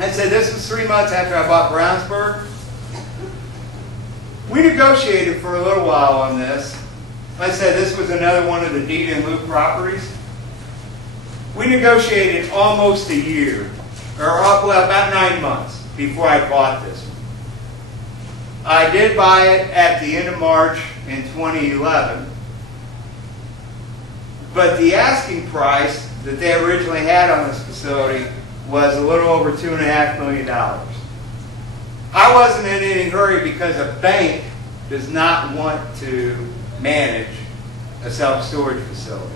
I said this was 3 months after I bought Brownsburg. We negotiated for a little while on this. Like I said, this was another one of the deed in lieu properties. We negotiated almost a year, or well, about 9 months before I bought this one. I did buy it at the end of March in 2011, but the asking price that they originally had on this facility was a little over $2.5 million. I wasn't in any hurry because a bank does not want to manage a self-storage facility.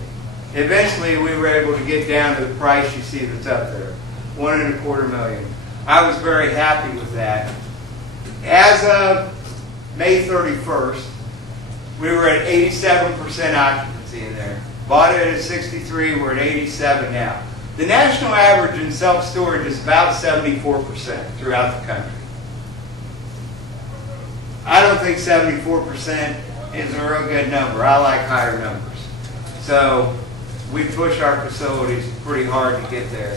Eventually, we were able to get down to the price you see that's up there, $1.25 million. I was very happy with that. As of May 31st, we were at 87% occupancy in there. Bought it at 63, we're at 87 now. The national average in self-storage is about 74% throughout the country. I don't think 74% is a real good number. I like higher numbers. So we push our facilities pretty hard to get there.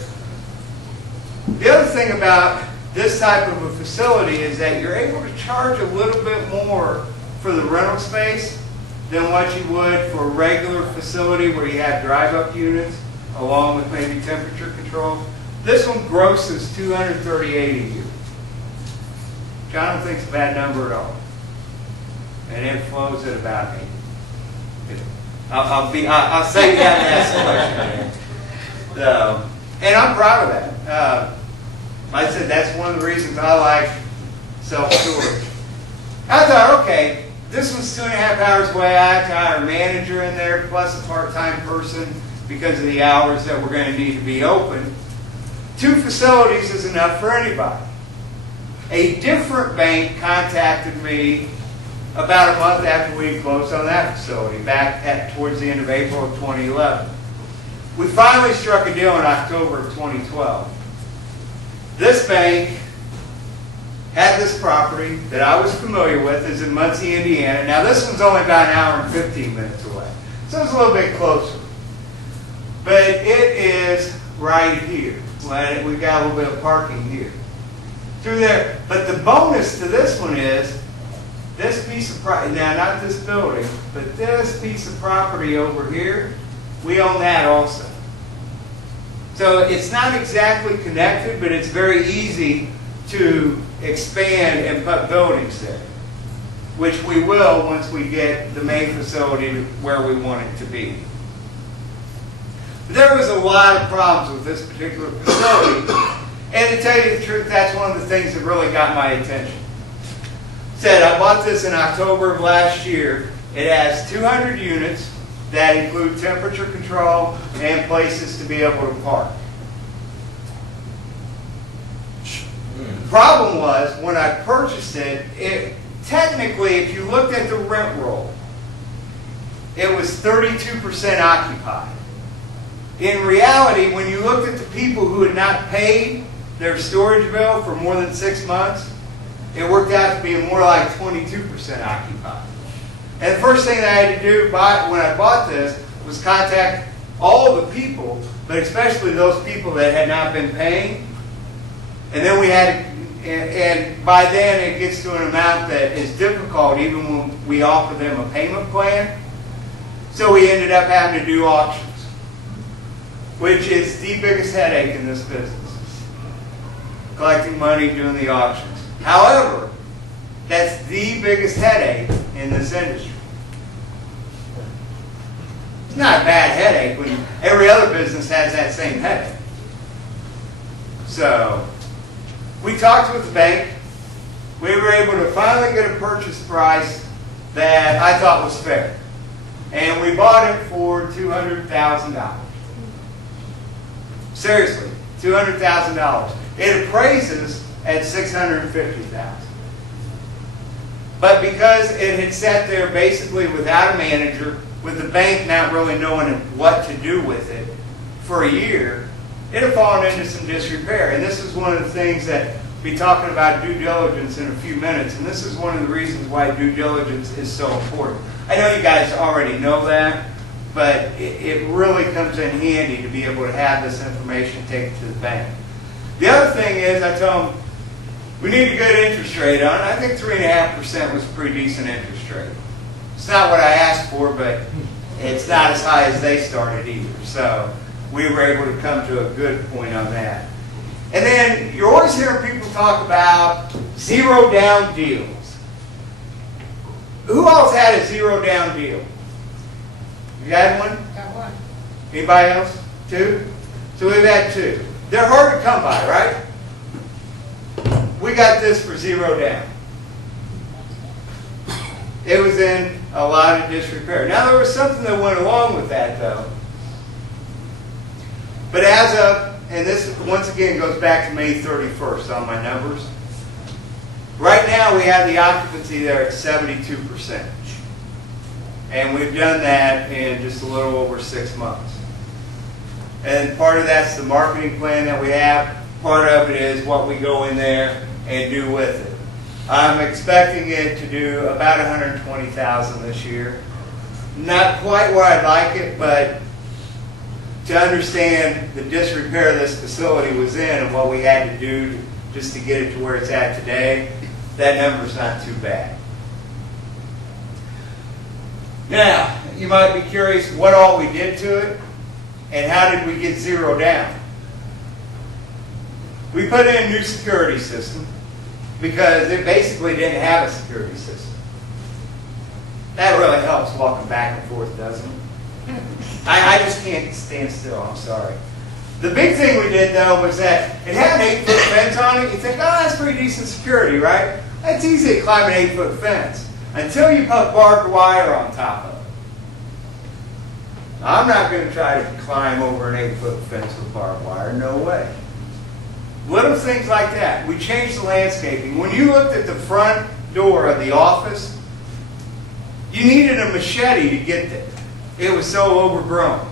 The other thing about this type of a facility is that you're able to charge a little bit more for the rental space than what you would for a regular facility where you have drive-up units along with maybe temperature control. This one grosses $238 a year, which I don't think is a bad number at all. And it flows at about 8. I'll say that last question. So, and I'm proud of that. Like I said, that's one of the reasons I like self-storage. I thought, okay, this was 2.5 hours away. I have to hire a manager in there plus a part-time person because of the hours that we're going to need to be open. 2 facilities is enough for anybody. A different bank contacted me about a month after we closed on that facility, back towards the end of April of 2011. We finally struck a deal in October of 2012. This bank had this property that I was familiar with, is in Muncie, Indiana. Now this one's only about an hour and 15 minutes away, so it's a little bit closer. But it is right here. We've got a little bit of parking here. Through there. But the bonus to this one is, this piece of property, now not this building, but this piece of property over here, we own that also. So it's not exactly connected, but it's very easy to expand and put buildings there, which we will once we get the main facility to where we want it to be. There was a lot of problems with this particular facility, and to tell you the truth, that's one of the things that really got my attention. Said I bought this in October of last year. It has 200 units that include temperature control and places to be able to park. The problem was, when I purchased it, technically, if you looked at the rent roll, it was 32% occupied. In reality, when you looked at the people who had not paid their storage bill for more than 6 months, it worked out to be more like 22% occupied. And the first thing that I had to do when I bought this was contact all the people, but especially those people that had not been paying. And then we had, and by then it gets to an amount that is difficult even when we offer them a payment plan. So we ended up having to do auctions, which is the biggest headache in this business. Collecting money, doing the auctions. However, that's the biggest headache in this industry. It's not a bad headache when every other business has that same headache. So, we talked with the bank. We were able to finally get a purchase price that I thought was fair. And we bought it for $200,000. Seriously, $200,000. It appraises at $650,000. But because it had sat there basically without a manager, with the bank not really knowing what to do with it for a year, it had fallen into some disrepair. And this is one of the things that we'll be talking about due diligence in a few minutes. And this is one of the reasons why due diligence is so important. I know you guys already know that, but it really comes in handy to be able to have this information taken to the bank. The other thing is, I told them, we need a good interest rate on it. I think 3.5% was a pretty decent interest rate. It's not what I asked for, but it's not as high as they started either. So we were able to come to a good point on that. And then you're always hearing people talk about zero down deals. Who else had a zero down deal? You had one? Got one. Anybody else? Two? So we've had two. They're hard to come by, right? We got this for zero down. It was in a lot of disrepair. Now there was something that went along with that though. But as of, and this once again goes back to May 31st on my numbers. Right now we have the occupancy there at 72%. And we've done that in just a little over 6 months. And part of that's the marketing plan that we have. Part of it is what we go in there and do with it. I'm expecting it to do about $120,000 this year. Not quite where I'd like it, but to understand the disrepair this facility was in and what we had to do just to get it to where it's at today, that number's not too bad. Now, you might be curious what all we did to it and how did we get zero down. We put in a new security system because it basically didn't have a security system. That really helps walking back and forth, doesn't it? I just can't stand still, I'm sorry. The big thing we did though was that it had an 8-foot fence on it. You think, oh, that's pretty decent security, right? It's easy to climb an 8-foot fence until you put barbed wire on top of it. I'm not going to try to climb over an 8-foot fence with barbed wire, no way. Little things like that. We changed the landscaping. When you looked at the front door of the office, you needed a machete to get there. It was so overgrown.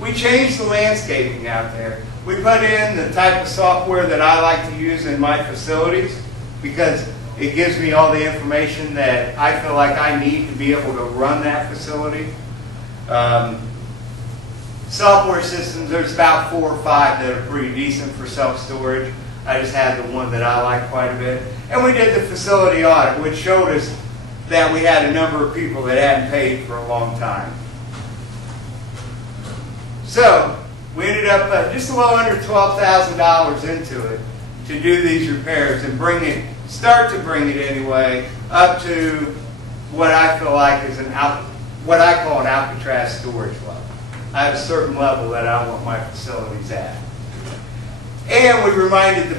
We changed the landscaping out there. We put in the type of software that I like to use in my facilities because it gives me all the information that I feel like I need to be able to run that facility. Software systems, there's about 4 or 5 that are pretty decent for self-storage. I just had the one that I like quite a bit. And we did the facility audit, which showed us that we had a number of people that hadn't paid for a long time. So, we ended up just a little under $12,000 into it to do these repairs and start to bring it anyway, up to what I feel like is what I call an Alcatraz storage level. I have a certain level that I want my facilities at. And we reminded the